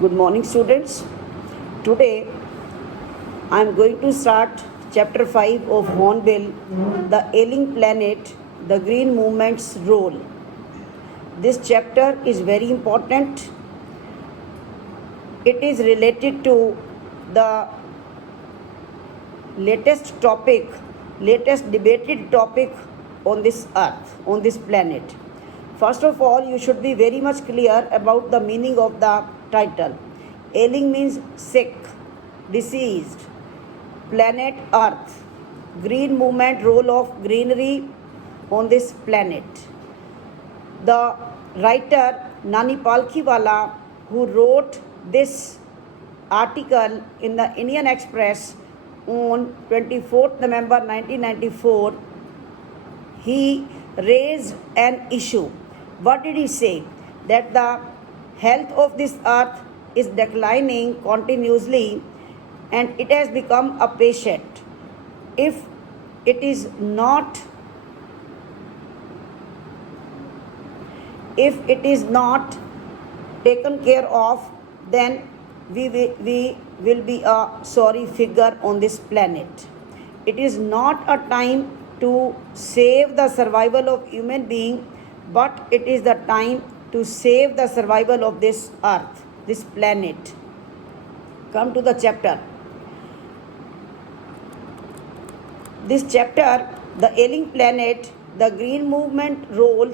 Good morning, students. Today I am going to start chapter 5 of Hornbill, The Ailing Planet, the Green Movement's Role. This chapter is very important. It is related to the latest debated topic on this earth, on this planet. First of all, you should be very much clear about the meaning of the title. Ailing means sick, diseased. Planet Earth, green movement, role of greenery on this planet. The writer Nani Palkhiwala, who wrote this article in the Indian Express on 24th November 1994, he raised an issue. What did he say? That the health of this earth is declining continuously and it has become a patient. If it is not taken care of, then we will be a sorry figure on this planet. It is not a time to save the survival of human being, but it is the time to save the survival of this earth, this planet. Come to the chapter. This chapter, The Ailing Planet, the Green Movement Role,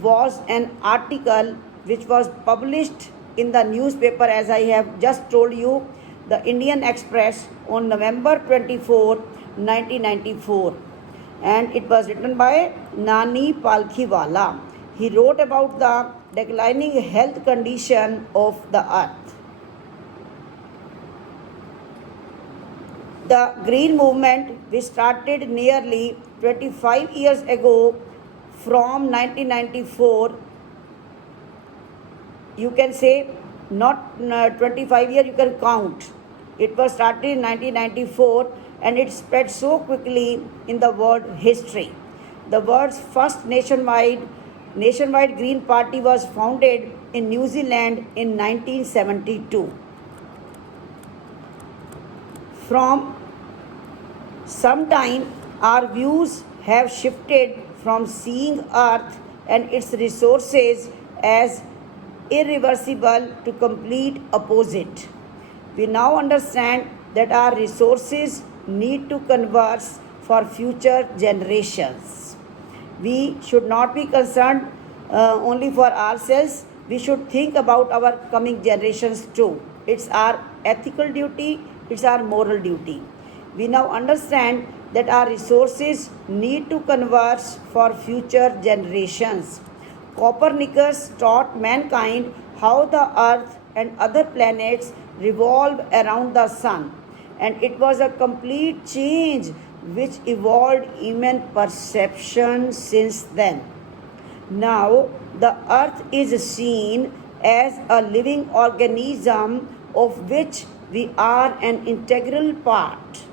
was an article which was published in the newspaper, as I have just told you, the Indian Express, on November 24, 1994. And it was written by Nani Palkhiwala. He wrote about the declining health condition of the earth. The green movement, which started nearly 25 years ago from 1994, you can say not 25 years, you can count. It was started in 1994 and it spread so quickly in the world history. The world's first nationwide Green Party was founded in New Zealand in 1972. From some time, our views have shifted from seeing Earth and its resources as irreversible to complete opposite. We now understand that our resources need to converse for future generations. We should not be concerned only for ourselves. We should think about our coming generations too. It's our ethical duty, it's our moral duty. We now understand that our resources need to converse for future generations. Copernicus taught mankind how the earth and other planets revolve around the sun, and it was a complete change which evolved human perception since then. Now, the earth is seen as a living organism of which we are an integral part.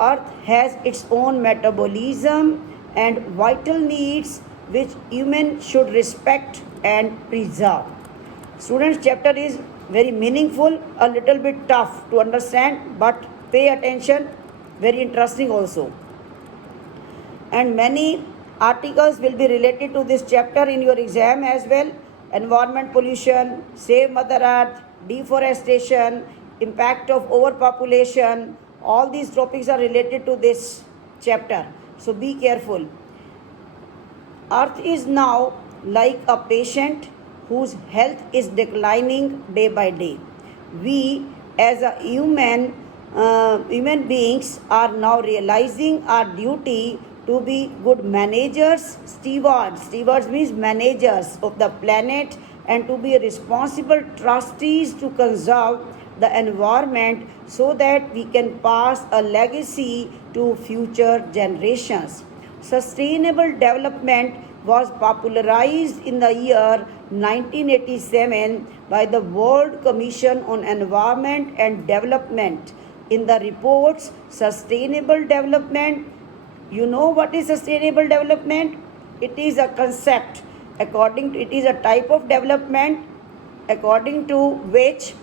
Earth has its own metabolism and vital needs which humans should respect and preserve. Students, chapter is very meaningful, a little bit tough to understand, but pay attention, very interesting also. And many articles will be related to this chapter in your exam as well. Environment pollution, save Mother Earth, deforestation, impact of overpopulation, all these topics are related to this chapter. So be careful. Earth is now like a patient whose health is declining day by day. We as a human beings are now realizing our duty to be good managers, stewards. Stewards means managers of the planet, and to be responsible trustees to conserve the environment so that we can pass a legacy to future generations. Sustainable development was popularized in the year 1987 by the World Commission on Environment and Development. In the reports Sustainable Development, you know what is sustainable development? It is a concept. It is a type of development according to which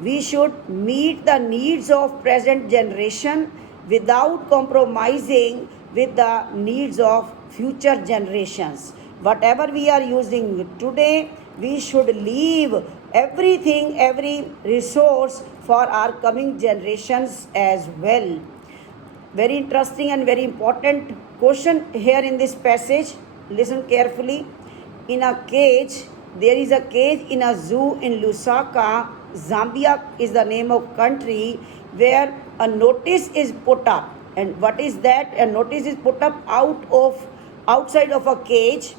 We should meet the needs of present generation without compromising with the needs of future generations. Whatever we are using today, we should leave everything, every resource for our coming generations as well. Very interesting and very important question here in this passage. Listen carefully. In a cage, there is a cage in a zoo in Lusaka, Zambia is the name of country, where a notice is put up. And what is that? A notice is put up outside of a cage.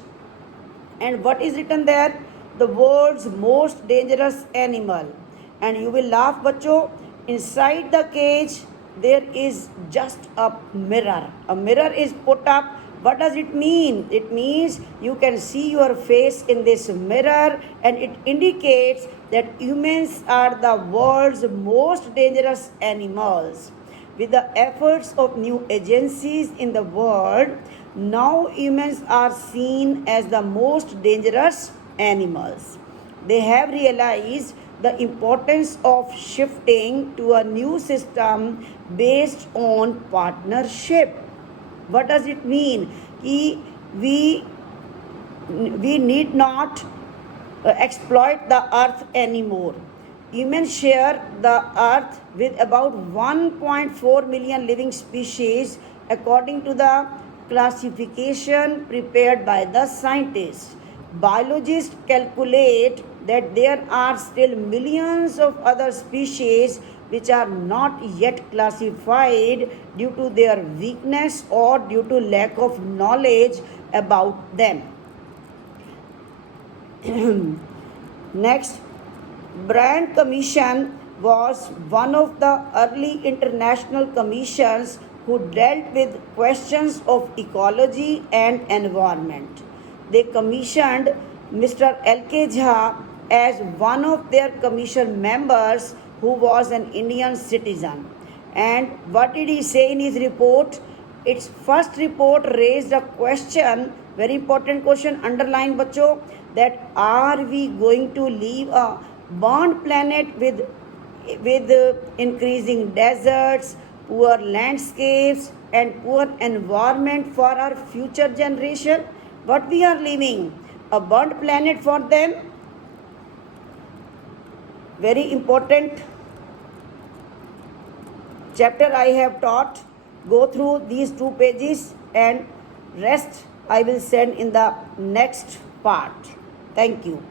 And what is written there? The world's most dangerous animal. And you will laugh, bacho. Inside the cage, there is just a mirror. A mirror is put up. What does it mean? It means you can see your face in this mirror, and it indicates that humans are the world's most dangerous animals. With the efforts of new agencies in the world, now humans are seen as the most dangerous animals. They have realized the importance of shifting to a new system based on partnership. What does it mean? We need not exploit the earth anymore. Humans share the earth with about 1.4 million living species according to the classification prepared by the scientists. Biologists calculate that there are still millions of other species which are not yet classified due to their weakness or due to lack of knowledge about them. Next, Brand Commission was one of the early international commissions who dealt with questions of ecology and environment. They commissioned Mr. L.K. Jha as one of their commission members, who was an Indian citizen. And what did he say in his report? Its first report raised a question, very important question, underline bacho, that are we going to leave a burnt planet with increasing deserts, poor landscapes, and poor environment for our future generation? What we are leaving? A burnt planet for them? Very important chapter I have taught. Go through these 2 pages, and rest I will send in the next part. Thank you.